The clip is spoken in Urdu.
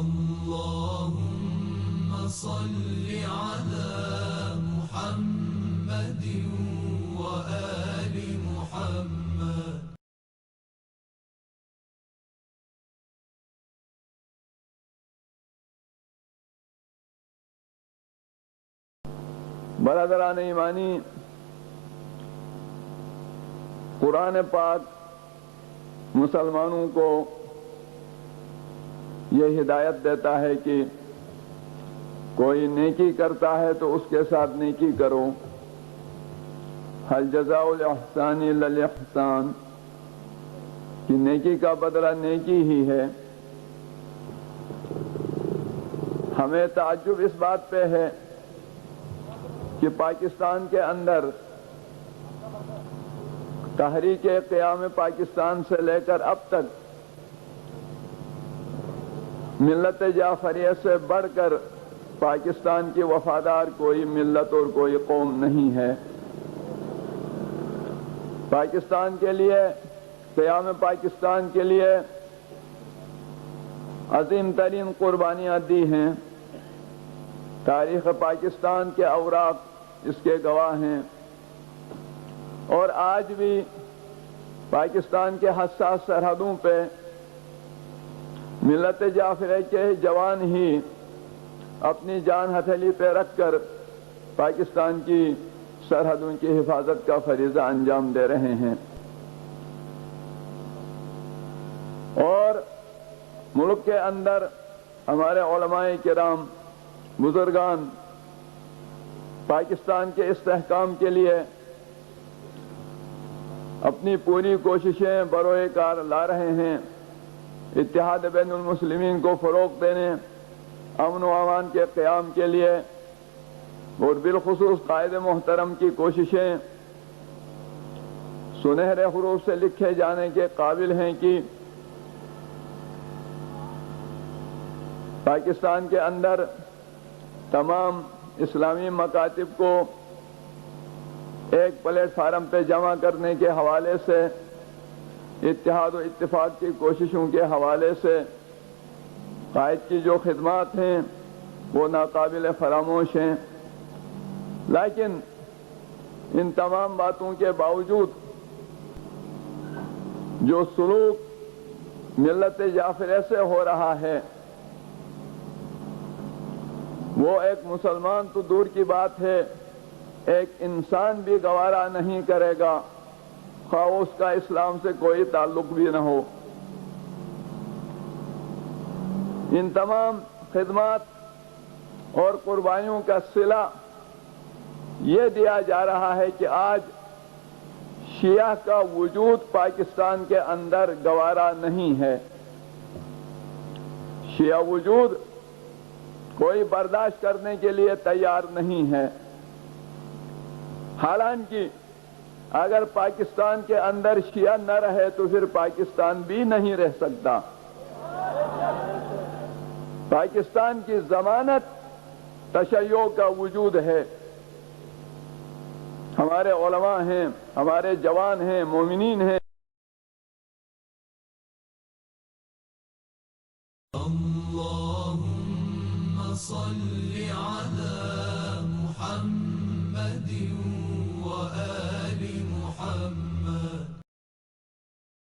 اللهم صل على محمد وآل محمد. برادران ایمانی، قرآن پاک مسلمانوں کو یہ ہدایت دیتا ہے کہ کوئی نیکی کرتا ہے تو اس کے ساتھ نیکی کرو. هل جزاء الاحسان الا الاحسان، کہ نیکی کا بدلہ نیکی ہی ہے. ہمیں تعجب اس بات پہ ہے کہ پاکستان کے اندر تحریک قیام پاکستان سے لے کر اب تک ملت جعفریہ سے بڑھ کر پاکستان کی وفادار کوئی ملت اور کوئی قوم نہیں ہے. پاکستان کے لیے، قیام پاکستان کے لیے عظیم ترین قربانیاں دی ہیں. تاریخ پاکستان کے اوراق اس کے گواہ ہیں، اور آج بھی پاکستان کے حساس سرحدوں پہ ملت جعفریہ کے جوان ہی اپنی جان ہتھیلی پہ رکھ کر پاکستان کی سرحدوں کی حفاظت کا فریضہ انجام دے رہے ہیں. اور ملک کے اندر ہمارے علماء کرام، بزرگان پاکستان کے استحکام کے لیے اپنی پوری کوششیں بروئے کار لا رہے ہیں. اتحاد بین المسلمین کو فروغ دینے، امن و امان کے قیام کے لیے، اور بالخصوص قائد محترم کی کوششیں سنہرے حروف سے لکھے جانے کے قابل ہیں کہ پاکستان کے اندر تمام اسلامی مکاتب کو ایک پلیٹ فارم پہ جمع کرنے کے حوالے سے، اتحاد و اتفاق کی کوششوں کے حوالے سے قائد کی جو خدمات ہیں وہ ناقابل فراموش ہیں. لیکن ان تمام باتوں کے باوجود جو سلوک ملت جعفریہ سے ہو رہا ہے وہ ایک مسلمان تو دور کی بات ہے، ایک انسان بھی گوارا نہیں کرے گا، خواہ اس کا اسلام سے کوئی تعلق بھی نہ ہو. ان تمام خدمات اور قربانیوں کا صلہ یہ دیا جا رہا ہے کہ آج شیعہ کا وجود پاکستان کے اندر گوارا نہیں ہے. شیعہ وجود کوئی برداشت کرنے کے لیے تیار نہیں ہے. حالانکہ اگر پاکستان کے اندر شیعہ نہ رہے تو پھر پاکستان بھی نہیں رہ سکتا. پاکستان کی ضمانت تشیع کا وجود ہے. ہمارے علماء ہیں، ہمارے جوان ہیں، مومنین ہیں. اللهم صل